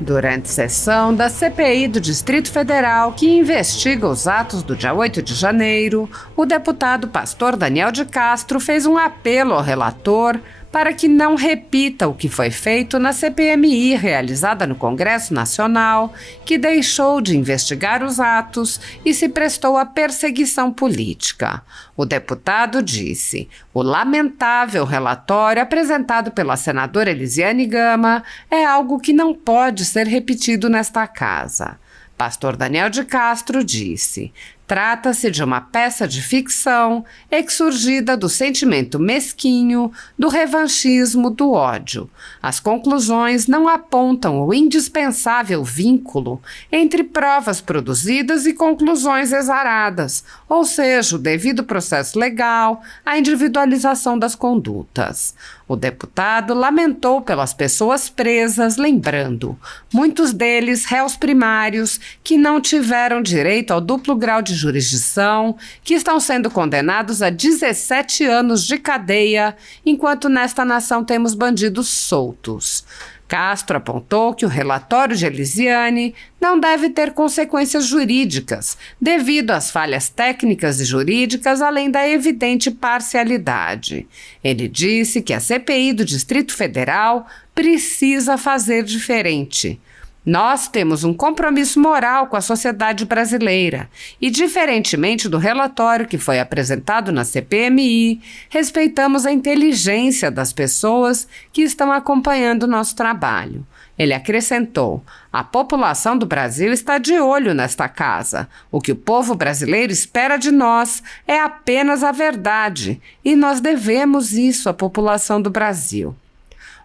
Durante sessão da CPI do Distrito Federal, que investiga os atos do dia 8 de janeiro, o deputado pastor Daniel de Castro fez um apelo ao relator para que não repita o que foi feito na CPMI realizada no Congresso Nacional, que deixou de investigar os atos e se prestou à perseguição política. O deputado disse: o lamentável relatório apresentado pela senadora Elisiane Gama é algo que não pode ser repetido nesta casa. Pastor Daniel de Castro disse: trata-se de uma peça de ficção exsurgida do sentimento mesquinho, do revanchismo, do ódio. As conclusões não apontam o indispensável vínculo entre provas produzidas e conclusões exaradas, ou seja, o devido processo legal, a individualização das condutas. O deputado lamentou pelas pessoas presas, lembrando, muitos deles réus primários que não tiveram direito ao duplo grau de jurisdição, que estão sendo condenados a 17 anos de cadeia, enquanto nesta nação temos bandidos soltos. Castro apontou que o relatório de Elisiane não deve ter consequências jurídicas, devido às falhas técnicas e jurídicas, além da evidente parcialidade. Ele disse que a CPI do Distrito Federal precisa fazer diferente. Nós temos um compromisso moral com a sociedade brasileira e, diferentemente do relatório que foi apresentado na CPMI, respeitamos a inteligência das pessoas que estão acompanhando nosso trabalho. Ele acrescentou: a população do Brasil está de olho nesta casa. O que o povo brasileiro espera de nós é apenas a verdade, e nós devemos isso à população do Brasil.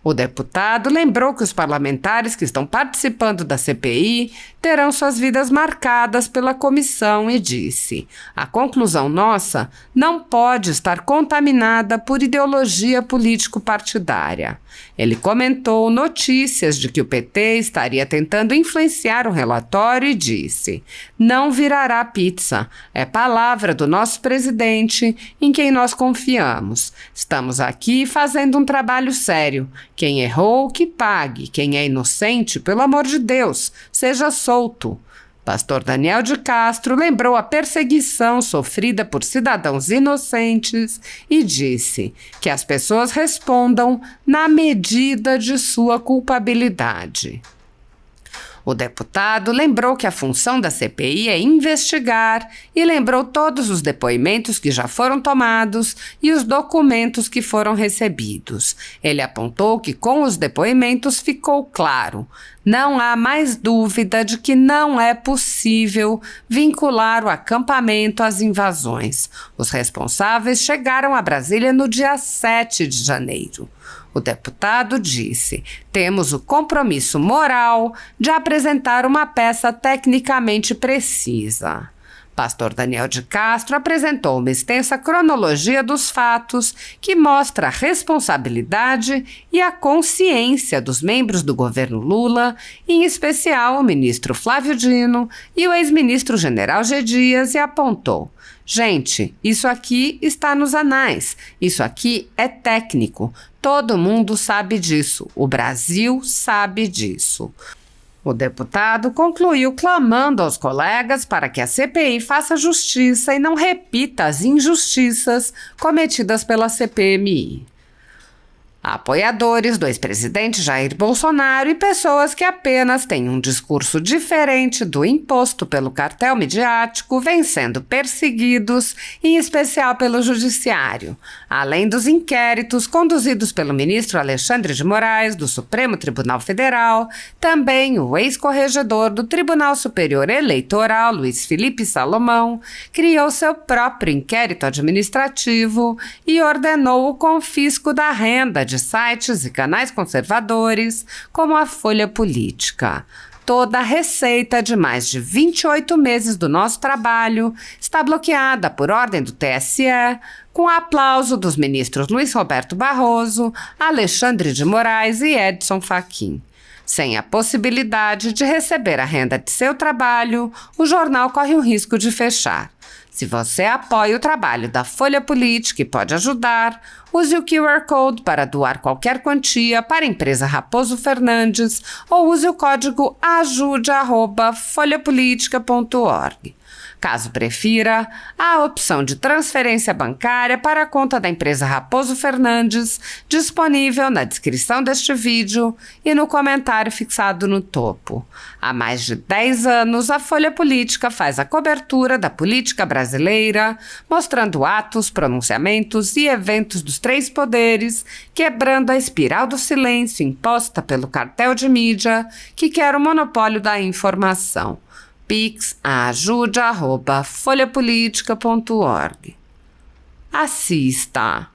O deputado lembrou que os parlamentares que estão participando da CPI terão suas vidas marcadas pela comissão e disse: a conclusão nossa não pode estar contaminada por ideologia político-partidária. Ele comentou notícias de que o PT estaria tentando influenciar o relatório e disse: não virará pizza, é palavra do nosso presidente em quem nós confiamos. Estamos aqui fazendo um trabalho sério. Quem errou, que pague. Quem é inocente, pelo amor de Deus, seja solto. Pastor Daniel de Castro lembrou a perseguição sofrida por cidadãos inocentes e disse que as pessoas respondam na medida de sua culpabilidade. O deputado lembrou que a função da CPI é investigar e lembrou todos os depoimentos que já foram tomados e os documentos que foram recebidos. Ele apontou que com os depoimentos ficou claro: não há mais dúvida de que não é possível vincular o acampamento às invasões. Os responsáveis chegaram a Brasília no dia 7 de janeiro. O deputado disse: temos o compromisso moral de apresentar uma peça tecnicamente precisa. Pastor Daniel de Castro apresentou uma extensa cronologia dos fatos que mostra a responsabilidade e a consciência dos membros do governo Lula, em especial o ministro Flávio Dino e o ex-ministro General G. Dias, e apontou: gente, isso aqui está nos anais, isso aqui é técnico, todo mundo sabe disso, o Brasil sabe disso. O deputado concluiu clamando aos colegas para que a CPI faça justiça e não repita as injustiças cometidas pela CPMI. Apoiadores do ex-presidente Jair Bolsonaro e pessoas que apenas têm um discurso diferente do imposto pelo cartel midiático vêm sendo perseguidos, em especial pelo judiciário. Além dos inquéritos conduzidos pelo ministro Alexandre de Moraes, do Supremo Tribunal Federal, também o ex-corregedor do Tribunal Superior Eleitoral, Luiz Felipe Salomão, criou seu próprio inquérito administrativo e ordenou o confisco da renda de sites e canais conservadores, como a Folha Política. Toda a receita de mais de 28 meses do nosso trabalho está bloqueada por ordem do TSE, com aplauso dos ministros Luiz Roberto Barroso, Alexandre de Moraes e Edson Fachin. Sem a possibilidade de receber a renda de seu trabalho, o jornal corre o risco de fechar. Se você apoia o trabalho da Folha Política e pode ajudar, use o QR Code para doar qualquer quantia para a empresa Raposo Fernandes ou use o código ajude@folhapolitica.org. Caso prefira, há a opção de transferência bancária para a conta da empresa Raposo Fernandes, disponível na descrição deste vídeo e no comentário fixado no topo. Há mais de 10 anos, a Folha Política faz a cobertura da política brasileira, mostrando atos, pronunciamentos e eventos dos três poderes, quebrando a espiral do silêncio imposta pelo cartel de mídia que quer o monopólio da informação. Pix ajude@folhapolitica.org. Assista.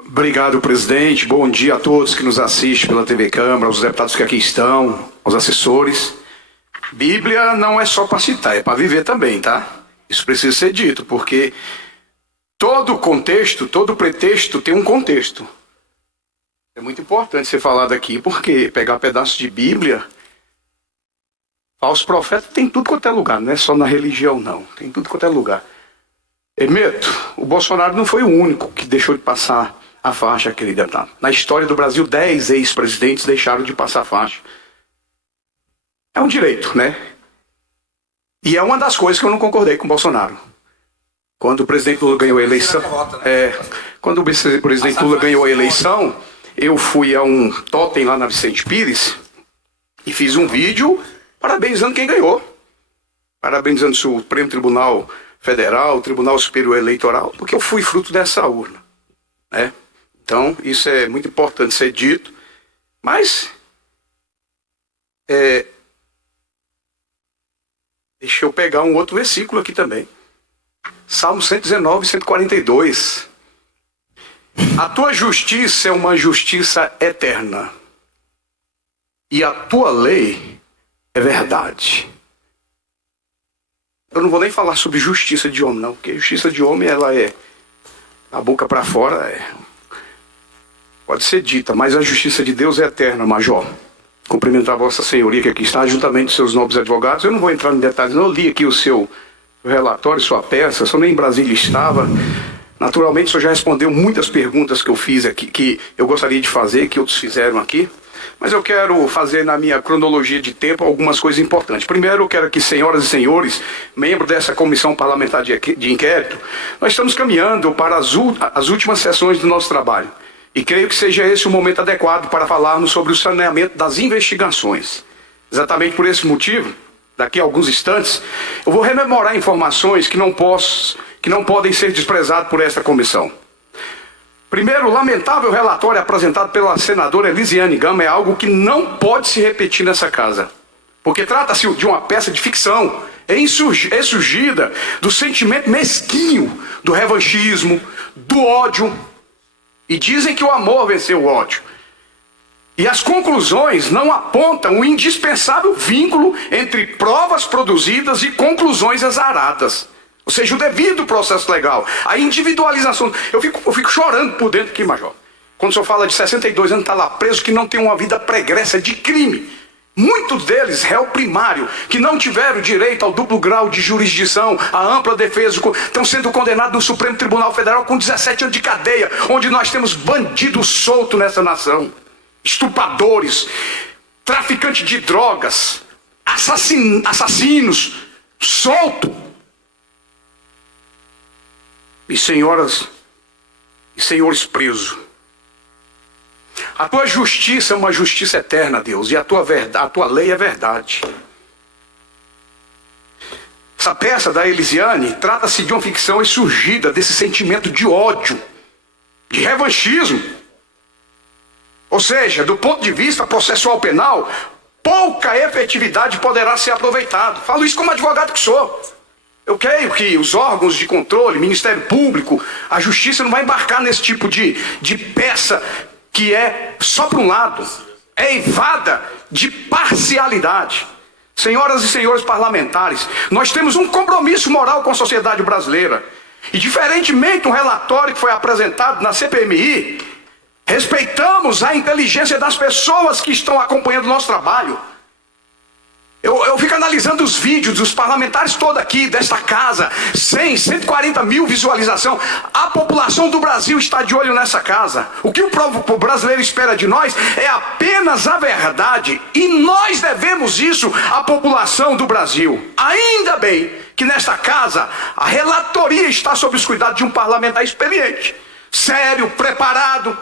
Obrigado, presidente. Bom dia a todos que nos assistem pela TV Câmara, aos deputados que aqui estão, aos assessores. Bíblia não é só para citar, é para viver também, tá? Isso precisa ser dito, porque todo contexto, todo pretexto tem um contexto. É muito importante ser falado aqui, porque pegar pedaço de Bíblia... Falso profeta tem tudo quanto é lugar, não é só na religião não, tem tudo quanto é lugar. Emeto, o Bolsonaro não foi o único que deixou de passar a faixa, querido deputado. Na história do Brasil, 10 ex-presidentes deixaram de passar a faixa. É um direito, né? E é uma das coisas que eu não concordei com o Bolsonaro. Quando o presidente Lula ganhou a eleição... quando o presidente Lula ganhou a eleição, eu fui a um totem lá na Vicente Pires e fiz um vídeo... parabenizando quem ganhou. Parabenizando o Supremo Tribunal Federal, o Tribunal Superior Eleitoral, porque eu fui fruto dessa urna. Né? Então, isso é muito importante ser dito. Mas, deixa eu pegar um outro versículo aqui também. Salmo 119, 142. A tua justiça é uma justiça eterna. E a tua lei... é verdade. Eu não vou nem falar sobre justiça de homem, não, porque justiça de homem, ela é a boca para fora, pode ser dita, mas a justiça de Deus é eterna, Major. Cumprimentar a Vossa Senhoria que aqui está, juntamente com seus nobres advogados. Eu não vou entrar em detalhes, não. Eu li aqui o seu relatório, sua peça, só nem em Brasília estava. Naturalmente, o senhor já respondeu muitas perguntas que eu fiz aqui, que eu gostaria de fazer, que outros fizeram aqui. Mas eu quero fazer na minha cronologia de tempo algumas coisas importantes. Primeiro, eu quero que, senhoras e senhores, membros dessa comissão parlamentar de inquérito, nós estamos caminhando para as últimas sessões do nosso trabalho. E creio que seja esse o momento adequado para falarmos sobre o saneamento das investigações. Exatamente por esse motivo, daqui a alguns instantes, eu vou rememorar informações que não podem ser desprezadas por esta comissão. Primeiro, o lamentável relatório apresentado pela senadora Elisiane Gama é algo que não pode se repetir nessa casa. Porque trata-se de uma peça de ficção, é surgida do sentimento mesquinho, do revanchismo, do ódio. E dizem que o amor venceu o ódio. E as conclusões não apontam o indispensável vínculo entre provas produzidas e conclusões azaradas. Ou seja, o devido processo legal, a individualização. Eu fico chorando por dentro aqui, Major. Quando o senhor fala de 62 anos, está lá preso, que não tem uma vida pregressa de crime. Muitos deles, réu primário, que não tiveram direito ao duplo grau de jurisdição, à ampla defesa, estão sendo condenados no Supremo Tribunal Federal com 17 anos de cadeia, onde nós temos bandidos soltos nessa nação. Estupradores, traficantes de drogas, assassinos, soltos. E senhoras e senhores presos, a tua justiça é uma justiça eterna, Deus, e a tua lei é verdade. Essa peça da Elisiane trata-se de uma ficção surgida desse sentimento de ódio, de revanchismo. Ou seja, do ponto de vista processual penal, pouca efetividade poderá ser aproveitada. Falo isso como advogado que sou. Eu creio que os órgãos de controle, Ministério Público, a Justiça não vai embarcar nesse tipo de peça que é só para um lado, é eivada de parcialidade. Senhoras e senhores parlamentares, nós temos um compromisso moral com a sociedade brasileira. E diferentemente do relatório que foi apresentado na CPMI, respeitamos a inteligência das pessoas que estão acompanhando o nosso trabalho. Eu fico analisando os vídeos dos parlamentares todos aqui, desta casa, 100, 140 mil visualização. A população do Brasil está de olho nessa casa. O que o povo brasileiro espera de nós é apenas a verdade. E nós devemos isso à população do Brasil. Ainda bem que nesta casa a relatoria está sob os cuidados de um parlamentar experiente, sério, preparado.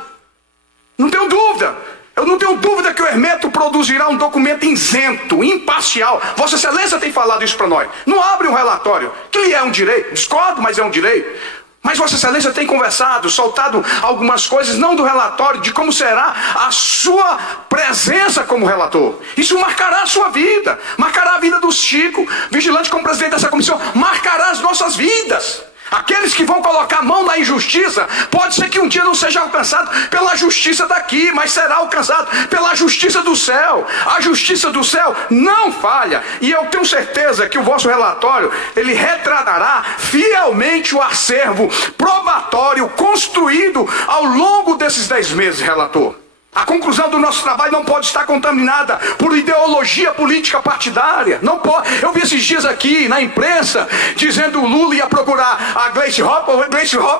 Não tenho dúvida. Eu não tenho dúvida que o Hermeto produzirá um documento isento, imparcial. Vossa Excelência tem falado isso para nós. Não abre um relatório, que lhe é um direito. Discordo, mas é um direito. Mas Vossa Excelência tem conversado, soltado algumas coisas, não do relatório, de como será a sua presença como relator. Isso marcará a sua vida, marcará a vida do Chico, vigilante como presidente dessa comissão, marcará as nossas vidas. Aqueles que vão colocar a mão na injustiça, pode ser que um dia não seja alcançado pela justiça daqui, mas será alcançado pela justiça do céu. A justiça do céu não falha. E eu tenho certeza que o vosso relatório, ele retratará fielmente o acervo probatório construído ao longo desses 10 meses, relator. A conclusão do nosso trabalho não pode estar contaminada por ideologia política partidária. Não pode. Eu vi esses dias aqui na imprensa dizendo que o Lula ia procurar a Gleice Hoffmann,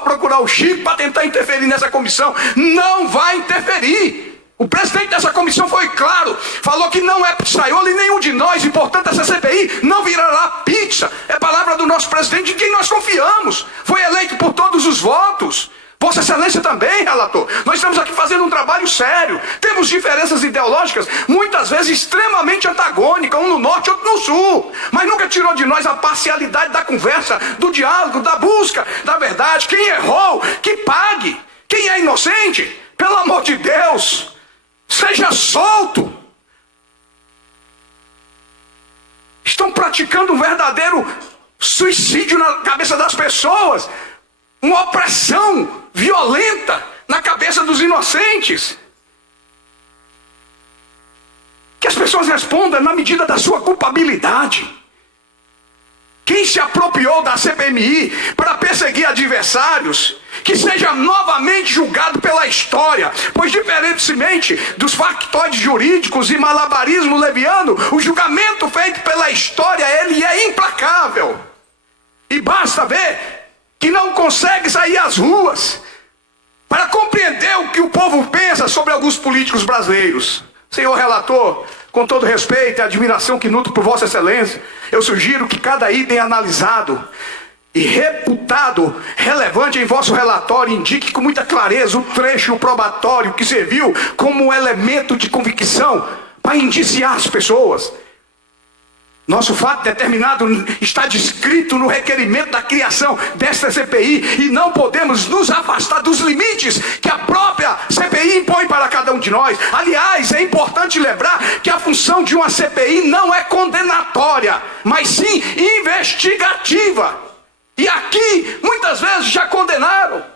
procurar o Chico para tentar interferir nessa comissão. Não vai interferir. O presidente dessa comissão foi claro, falou que não é pizzaiolo e nenhum de nós, e portanto essa CPI não virará pizza. É palavra do nosso presidente, em quem nós confiamos. Foi eleito por todos os votos. Vossa Excelência também, relator. Nós estamos aqui fazendo um trabalho sério. Temos diferenças ideológicas, muitas vezes extremamente antagônicas, um no norte, outro no sul. Mas nunca tirou de nós a parcialidade da conversa, do diálogo, da busca da verdade. Quem errou, que pague. Quem é inocente, pelo amor de Deus, seja solto. Estão praticando um verdadeiro suicídio na cabeça das pessoas. Uma opressão violenta na cabeça dos inocentes. Que as pessoas respondam na medida da sua culpabilidade. Quem se apropriou da CPMI para perseguir adversários, que seja novamente julgado pela história, pois diferentemente dos factoides jurídicos e malabarismo leviano, o julgamento feito pela história, ele é implacável. E basta ver que não consegue sair às ruas para compreender o que o povo pensa sobre alguns políticos brasileiros. Senhor relator, com todo respeito e admiração que nutro por Vossa Excelência, eu sugiro que cada item analisado e reputado relevante em vosso relatório indique com muita clareza o trecho probatório que serviu como elemento de convicção para indiciar as pessoas. Nosso fato determinado está descrito no requerimento da criação desta CPI e não podemos nos afastar dos limites que a própria CPI impõe para cada um de nós. Aliás, é importante lembrar que a função de uma CPI não é condenatória, mas sim investigativa. E aqui, muitas vezes, já condenaram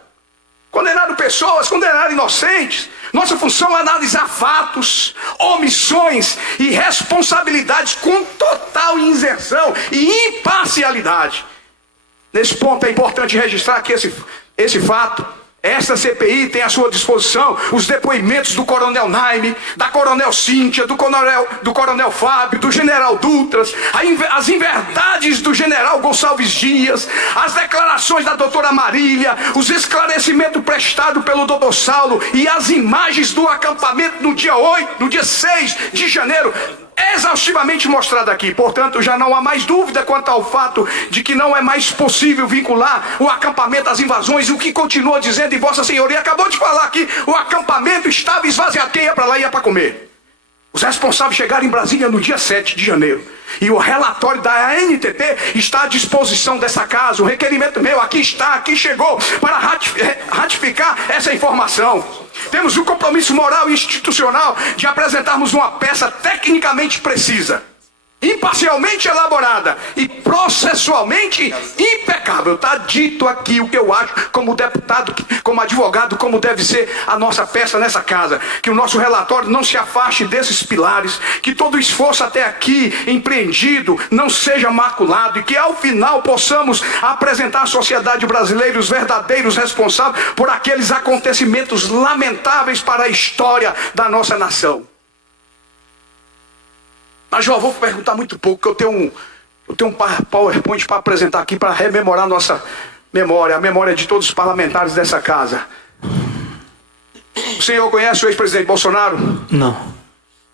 pessoas, condenaram inocentes. Nossa função é analisar fatos, omissões e responsabilidades com total isenção e imparcialidade. Nesse ponto é importante registrar que esse fato, esta CPI tem à sua disposição os depoimentos do coronel Naime, da coronel Cíntia, do coronel Fábio, do general Dutras, as inverdades do general Gonçalves Dias, as declarações da doutora Marília, os esclarecimentos prestados pelo doutor Saulo e as imagens do acampamento no dia 6 de janeiro, exaustivamente mostrado aqui. Portanto, já não há mais dúvida quanto ao fato de que não é mais possível vincular o acampamento às invasões. O que continua dizendo, e Vossa Senhoria acabou de falar aqui, o acampamento estava esvaziado. Quem ia para lá ia para comer. Os responsáveis chegaram em Brasília no dia 7 de janeiro. E o relatório da ANTT está à disposição dessa casa. O requerimento meu aqui chegou para ratificar essa informação. Temos o compromisso moral e institucional de apresentarmos uma peça tecnicamente precisa, imparcialmente elaborada e processualmente impecável. Está dito aqui o que eu acho como deputado, como advogado, como deve ser a nossa peça nessa casa. Que o nosso relatório não se afaste desses pilares, que todo o esforço até aqui empreendido não seja maculado e que ao final possamos apresentar à sociedade brasileira os verdadeiros responsáveis por aqueles acontecimentos lamentáveis para a história da nossa nação. Major, vou perguntar muito pouco, porque eu tenho um PowerPoint para apresentar aqui para rememorar nossa memória, a memória de todos os parlamentares dessa casa. O senhor conhece o ex-presidente Bolsonaro? Não.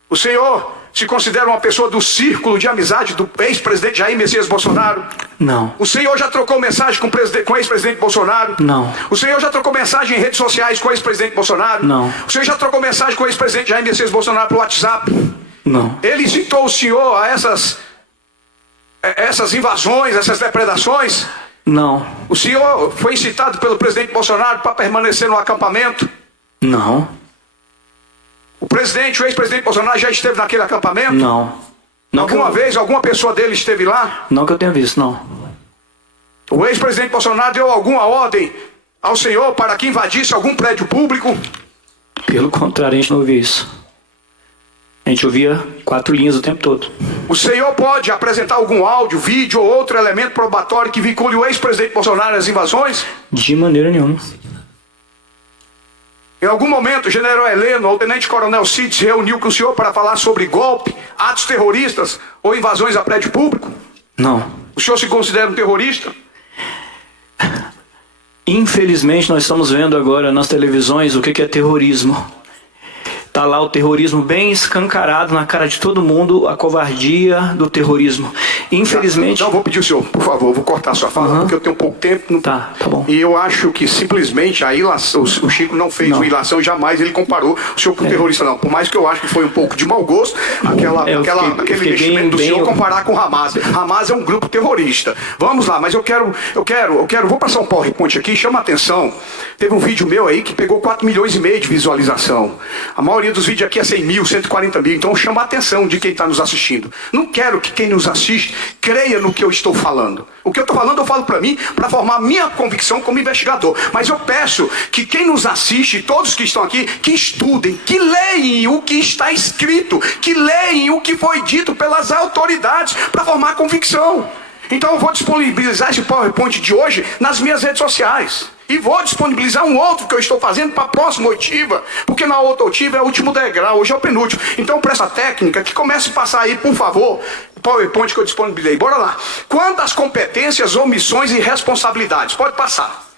O senhor se considera uma pessoa do círculo de amizade do ex-presidente Jair Messias Bolsonaro? Não. O senhor já trocou mensagem com o ex-presidente Bolsonaro? Não. O senhor já trocou mensagem em redes sociais com o ex-presidente Bolsonaro? Não. O senhor já trocou mensagem com o ex-presidente Jair Messias Bolsonaro pelo WhatsApp? Não. Ele incitou o senhor a essas invasões, essas depredações? Não. O senhor foi incitado pelo presidente Bolsonaro para permanecer no acampamento? Não. O ex-presidente Bolsonaro já esteve naquele acampamento? Não. Não Alguma vez, alguma pessoa dele esteve lá? Não que eu tenha visto, não. O ex-presidente Bolsonaro deu alguma ordem ao senhor para que invadisse algum prédio público? Pelo contrário, a gente não ouvia isso. A gente ouvia 4 linhas o tempo todo. O senhor pode apresentar algum áudio, vídeo ou outro elemento probatório que vincule o ex-presidente Bolsonaro às invasões? De maneira nenhuma. Em algum momento, o general Heleno ou o tenente-coronel Cid se reuniu com o senhor para falar sobre golpe, atos terroristas ou invasões a prédio público? Não. O senhor se considera um terrorista? Infelizmente, nós estamos vendo agora nas televisões o que é terrorismo. Tá lá o terrorismo bem escancarado na cara de todo mundo, a covardia do terrorismo. Infelizmente... Não, vou pedir o senhor, por favor, vou cortar a sua fala, porque eu tenho pouco tempo. Tá bom. E eu acho que simplesmente a ilação, o Chico não fez uma ilação e jamais ele comparou o senhor com terrorista, não. Por mais que eu acho que foi um pouco de mau gosto, aquele investimento do senhor comparar com o Hamas. Hamas é um grupo terrorista. Vamos lá, mas eu quero, vou passar um PowerPoint aqui, chama a atenção. Teve um vídeo meu aí que pegou 4,5 milhões de visualização. A maioria dos vídeos aqui é 100 mil, 140 mil, então chama a atenção de quem está nos assistindo. Não quero que quem nos assiste creia no que eu estou falando. O que eu estou falando eu falo para mim, para formar minha convicção como investigador. Mas eu peço que quem nos assiste, todos que estão aqui, que estudem, que leem o que está escrito, que leem o que foi dito pelas autoridades para formar convicção. Então eu vou disponibilizar esse PowerPoint de hoje nas minhas redes sociais. E vou disponibilizar um outro que eu estou fazendo para a próxima oitiva, porque na outra oitiva é o último degrau, hoje é o penúltimo. Então, para essa técnica, que comece a passar aí, por favor, o PowerPoint que eu disponibilizei. Bora lá. Quantas competências, omissões e responsabilidades? Pode passar.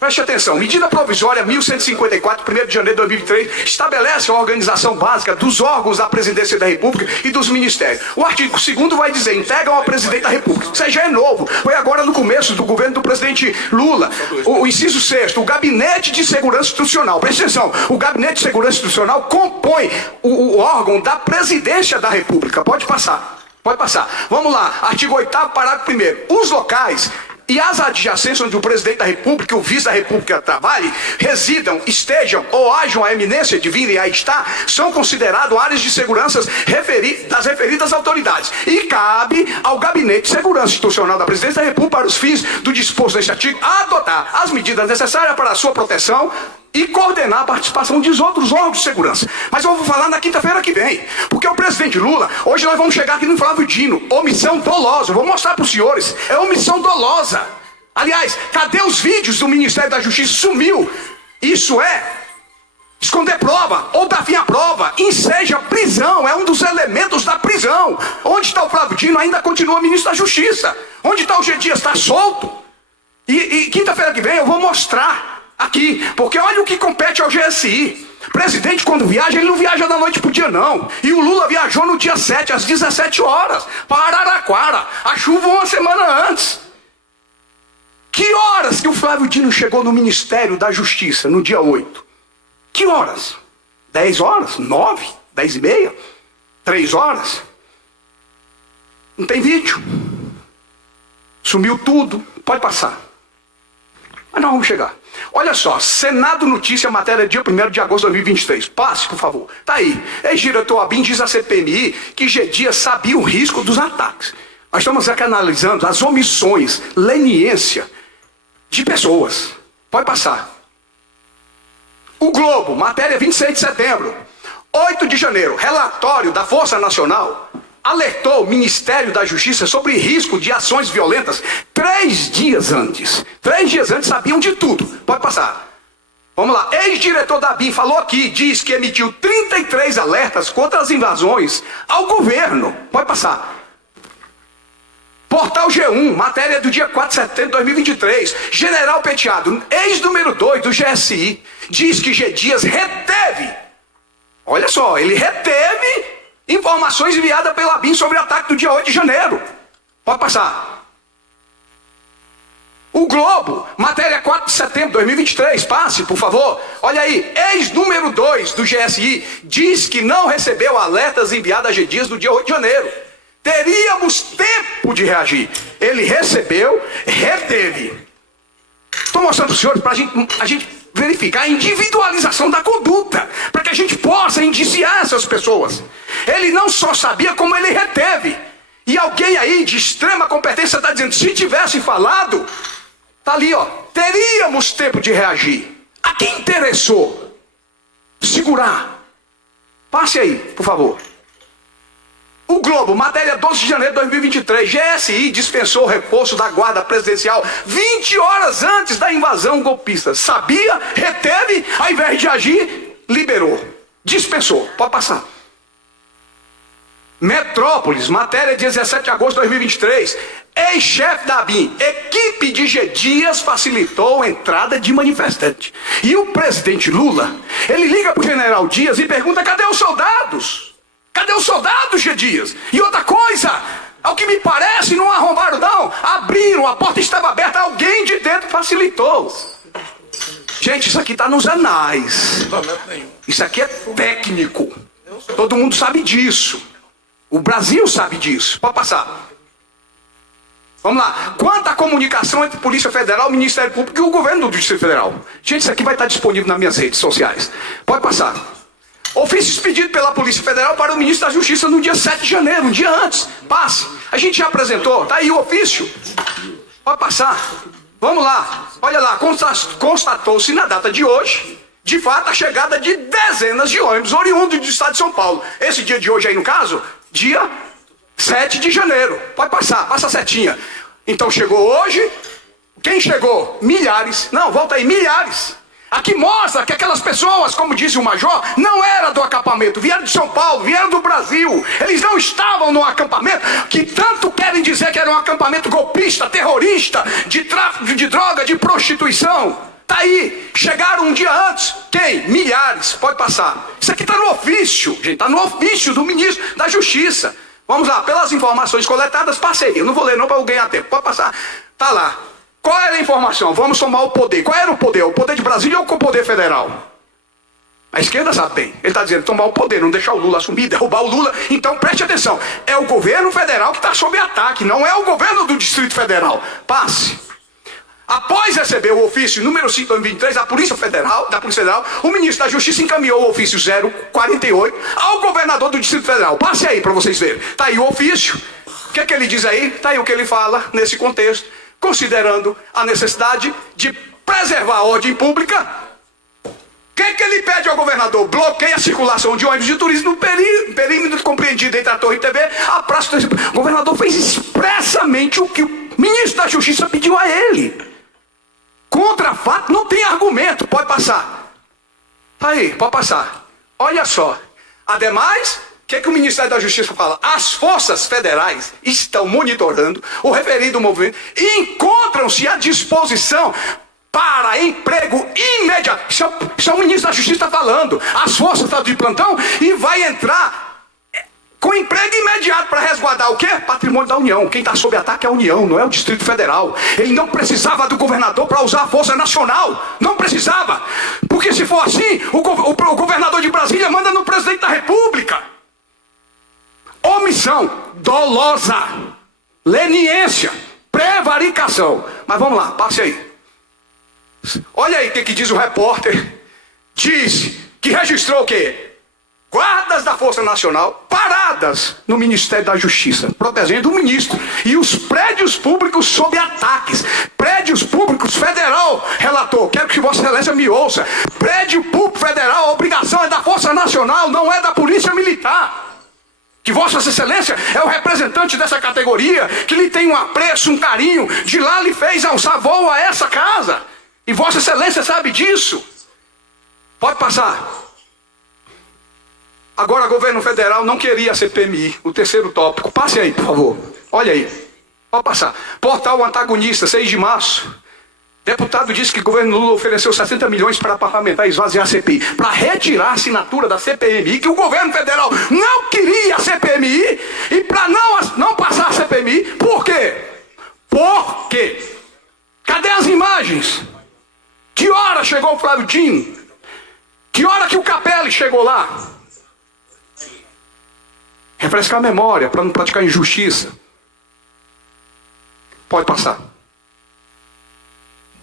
Preste atenção, medida provisória 1154, 1º de janeiro de 2003, estabelece a organização básica dos órgãos da Presidência da República e dos ministérios. O artigo 2º vai dizer, integram ao presidente da República. Isso aí já é novo, foi agora no começo do governo do presidente Lula. O inciso 6º, o Gabinete de Segurança Institucional. Preste atenção, o Gabinete de Segurança Institucional compõe o órgão da Presidência da República. Pode passar, pode passar. Vamos lá, artigo 8º, parágrafo 1º. Os locais e as adjacências onde o presidente da República e o vice da República trabalhem, residam, estejam ou hajam a eminência de virem a estar, são considerados áreas de segurança das referidas autoridades. E cabe ao Gabinete de Segurança Institucional da Presidência da República, para os fins do disposto neste artigo, adotar as medidas necessárias para a sua proteção e coordenar a participação dos outros órgãos de segurança. Mas eu vou falar na quinta-feira que vem, porque o presidente Lula, hoje nós vamos chegar aqui no Flávio Dino, omissão dolosa, eu vou mostrar para os senhores, é omissão dolosa. Aliás, cadê os vídeos do Ministério da Justiça? Sumiu. Isso é esconder prova, ou dar fim à prova, enseja prisão, é um dos elementos da prisão. Onde está o Flávio Dino? Ainda continua ministro da Justiça. Onde está o G. Dias? Está solto. E quinta-feira que vem eu vou mostrar aqui, porque olha o que compete ao GSI. Presidente, quando viaja, ele não viaja da noite pro dia, não. E o Lula viajou no dia 7, às 17 horas, para Araraquara. A chuva uma semana antes. Que horas que o Flávio Dino chegou no Ministério da Justiça, no dia 8? Que horas? 10 horas? 9? 10 e meia? 3 horas? Não tem vídeo. Sumiu tudo. Pode passar. Mas nós vamos chegar. Olha só, Senado Notícia, matéria dia 1º de agosto de 2023. Passe, por favor. Tá aí. Ex-diretor Abin diz à CPMI que G. Dias sabia o risco dos ataques. Nós estamos aqui analisando as omissões, leniência de pessoas. Pode passar. O Globo, matéria 26 de setembro. 8 de janeiro, relatório da Força Nacional alertou o Ministério da Justiça sobre risco de ações violentas 3 dias antes. 3 dias antes sabiam de tudo. Pode passar. Vamos lá. Ex-diretor da ABIN falou aqui, diz que emitiu 33 alertas contra as invasões ao governo. Pode passar. Portal G1, matéria do dia 4 de setembro de 2023. General Penteado, ex-número 2 do GSI, diz que G. Dias reteve, olha só, ele reteve informações enviadas pela ABIN sobre o ataque do dia 8 de janeiro. Pode passar. O Globo, matéria 4 de setembro de 2023, passe, por favor. Olha aí, ex-número 2 do GSI diz que não recebeu alertas enviados a G. Dias no dia 8 de janeiro. Teríamos tempo de reagir. Ele recebeu, reteve. Estou mostrando para os senhores para a gente verificar a individualização da conduta, para que a gente possa indiciar essas pessoas. Ele não só sabia, como ele reteve. E alguém aí de extrema competência está dizendo, se tivesse falado, está ali, ó, teríamos tempo de reagir. A quem interessou segurar? Passe aí, por favor. O Globo, matéria 12 de janeiro de 2023, GSI dispensou o reforço da guarda presidencial 20 horas antes da invasão golpista. Sabia, reteve, ao invés de agir, liberou. Dispensou. Pode passar. Metrópolis, matéria 17 de agosto de 2023, ex-chefe da ABIN, equipe de G. Dias facilitou a entrada de manifestante. E o presidente Lula, ele liga para o general Dias e pergunta, cadê os soldados? Cadê os soldados, G. Dias? E outra coisa, ao que me parece, não arrombaram não. Abriram, a porta estava aberta, alguém de dentro facilitou. Gente, isso aqui está nos anais. Isso aqui é técnico. Todo mundo sabe disso. O Brasil sabe disso. Pode passar. Vamos lá. Quanto à comunicação entre Polícia Federal, Ministério Público e o governo do Distrito Federal. Gente, isso aqui vai estar disponível nas minhas redes sociais. Pode passar. Ofício expedido pela Polícia Federal para o Ministro da Justiça no dia 7 de janeiro, um dia antes. Passe. A gente já apresentou. Está aí o ofício. Pode passar. Vamos lá. Olha lá. Constatou-se na data de hoje, de fato, a chegada de dezenas de ônibus oriundos do estado de São Paulo. Esse dia de hoje aí, no caso, dia 7 de janeiro. Pode passar. Passa a setinha. Então chegou hoje. Quem chegou? Milhares. Não, volta aí. Milhares. Aqui mostra que aquelas pessoas, como disse o Major, não era do acampamento, vieram de São Paulo, vieram do Brasil. Eles não estavam no acampamento, que tanto querem dizer que era um acampamento golpista, terrorista, de tráfico de droga, de prostituição. Tá aí, chegaram um dia antes. Quem? Milhares, pode passar. Isso aqui está no ofício, gente, está no ofício do ministro da Justiça. Vamos lá, pelas informações coletadas, passei. Eu não vou ler não para eu ganhar tempo, pode passar. Tá lá. Qual era a informação? Vamos tomar o poder. Qual era o poder? O poder de Brasília ou o poder federal? A esquerda sabe bem. Ele está dizendo tomar o poder, não deixar o Lula assumir, derrubar o Lula. Então preste atenção. É o governo federal que está sob ataque, não é o governo do Distrito Federal. Passe. Após receber o ofício número 5 de 2023 da Polícia Federal, o ministro da Justiça encaminhou o ofício 048 ao governador do Distrito Federal. Passe aí para vocês verem. Está aí o ofício. O que ele diz aí? Está aí o que ele fala nesse contexto. Considerando a necessidade de preservar a ordem pública, o que ele pede ao governador? Bloqueia a circulação de ônibus de turismo no perímetro compreendido entre a Torre e TV, a praça do... O governador fez expressamente o que o ministro da Justiça pediu a ele. Contra fato, não tem argumento. Pode passar. Aí, pode passar. Olha só. Ademais... O que o Ministério da Justiça fala? As forças federais estão monitorando o referido movimento e encontram-se à disposição para emprego imediato. Isso é o ministro da Justiça está falando. As forças estão de plantão e vai entrar com emprego imediato para resguardar o quê? Patrimônio da União. Quem está sob ataque é a União, não é o Distrito Federal. Ele não precisava do governador para usar a Força Nacional. Não precisava. Porque se for assim, o governador de Brasília manda no presidente da República. Omissão dolosa, leniência, prevaricação. Mas vamos lá, passe aí. Olha aí o que diz o repórter. Diz que registrou o quê? Guardas da Força Nacional paradas no Ministério da Justiça, protegendo o ministro. E os prédios públicos sob ataques. Prédios públicos federal, relator, quero que Vossa Excelência me ouça. Prédio público federal, a obrigação é da Força Nacional, não é da Polícia Militar. Que Vossa Excelência é o representante dessa categoria, que lhe tem um apreço, um carinho, de lá lhe fez alçar voo a essa casa. E Vossa Excelência sabe disso. Pode passar. Agora, o governo federal não queria a CPMI, o terceiro tópico. Passe aí, por favor. Olha aí. Pode passar. Portal Antagonista, 6 de março. Deputado disse que o governo Lula ofereceu 60 milhões para parlamentar esvaziar a CPI, para retirar a assinatura da CPMI, que o governo federal não queria a CPMI, e para não passar a CPMI. Por quê? Por quê? Cadê as imagens? Que hora chegou o Flávio Dino? Que hora que o Capelli chegou lá? Refrescar a memória, para não praticar injustiça. Pode passar.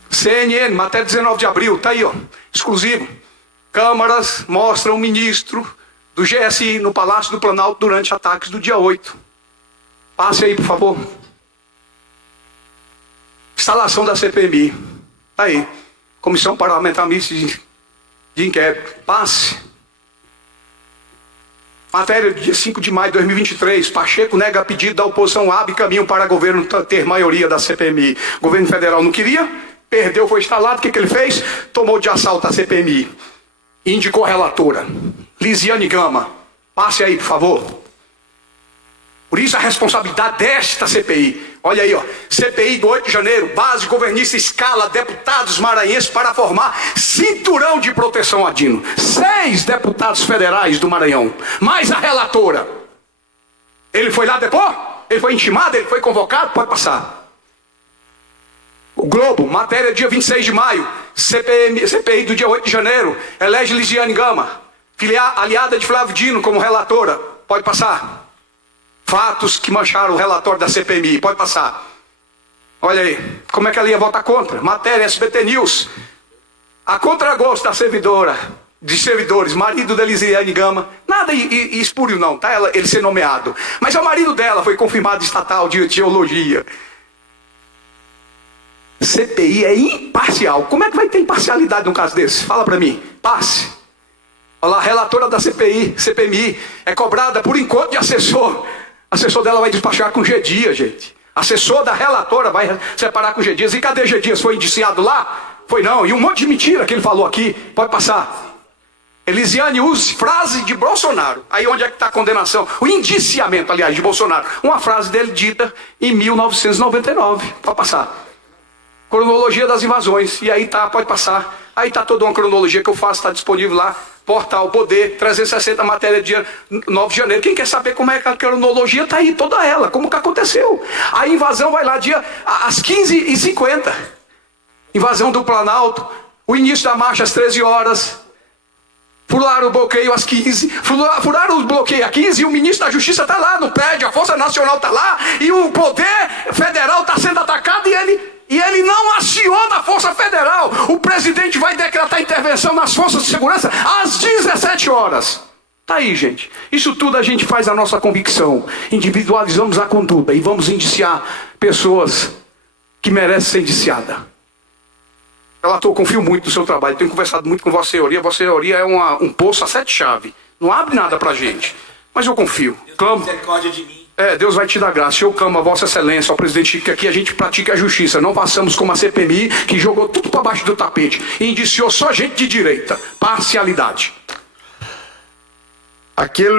CNN, matéria 19 de abril, tá aí, ó, exclusivo. Câmaras mostram o ministro do GSI no Palácio do Planalto durante ataques do dia 8. Passe aí, por favor. Instalação da CPMI. Tá aí. Comissão Parlamentar Mista de Inquérito. Passe. Matéria do dia 5 de maio de 2023. Pacheco nega pedido da oposição, abre caminho para o governo ter maioria da CPMI. O governo federal não queria, perdeu, foi instalado. O que ele fez? Tomou de assalto a CPMI. Indicou a relatora, Lisiane Gama. Passe aí, por favor. Por isso a responsabilidade desta CPI. Olha aí, ó. CPI do 8 de janeiro. Base governista escala deputados maranhenses para formar cinturão de proteção a Dino. 6 deputados federais do Maranhão. Mais a relatora. Ele foi lá depois? Ele foi intimado? Ele foi convocado? Pode passar. O Globo, matéria dia 26 de maio. CPI do dia 8 de janeiro. Elege Lisiane Gama, aliada de Flávio Dino, como relatora. Pode passar. Fatos que mancharam o relatório da CPMI. Pode passar. Olha aí. Como é que ela ia votar contra? Matéria SBT News. A contragosto da servidores, marido da Lisiane Gama. Nada espúrio não, tá? Ele ser nomeado. Mas é o marido dela, foi confirmado estatal de teologia. CPI é imparcial. Como é que vai ter imparcialidade num caso desse? Fala pra mim. Passe. Olha lá, a relatora da CPMI é cobrada por encontro de assessor. Assessor dela vai despachar com G Dias, gente. Assessor da relatora vai separar com G Dias. E cadê G Dias? Foi indiciado lá? Foi não. E um monte de mentira que ele falou aqui. Pode passar. Elisiane use frase de Bolsonaro. Aí onde é que está a condenação? O indiciamento, aliás, de Bolsonaro. Uma frase dele dita em 1999. Pode passar. Cronologia das invasões. E aí tá, pode passar. Aí tá toda uma cronologia que eu faço, está disponível lá. Portal Poder, 360, matéria de 9 de janeiro. Quem quer saber como é que a cronologia está aí, toda ela, como que aconteceu. A invasão vai lá às 15h50. Invasão do Planalto, o início da marcha às 13 horas. Furaram o bloqueio às 15. Furaram o bloqueio às 15 e o ministro da Justiça está lá no prédio, a Força Nacional está lá e o Poder Federal está sendo atacado e ele não aciona a Força Federal. O presidente vai decretar intervenção nas forças de segurança às 17 horas. Tá aí, gente. Isso tudo a gente faz a nossa convicção. Individualizamos a conduta e vamos indiciar pessoas que merecem ser indiciadas. Relator, eu confio muito no seu trabalho. Tenho conversado muito com Vossa Senhoria. Vossa Senhoria é um poço a 7 chaves. Não abre nada pra gente. Mas eu confio. Clamo. Misericórdia de mim. Deus vai te dar graça. Eu clamo a Vossa Excelência, ao presidente, que aqui a gente pratique a justiça. Não façamos como a CPMI, que jogou tudo para baixo do tapete e indiciou só gente de direita. Parcialidade. Aquele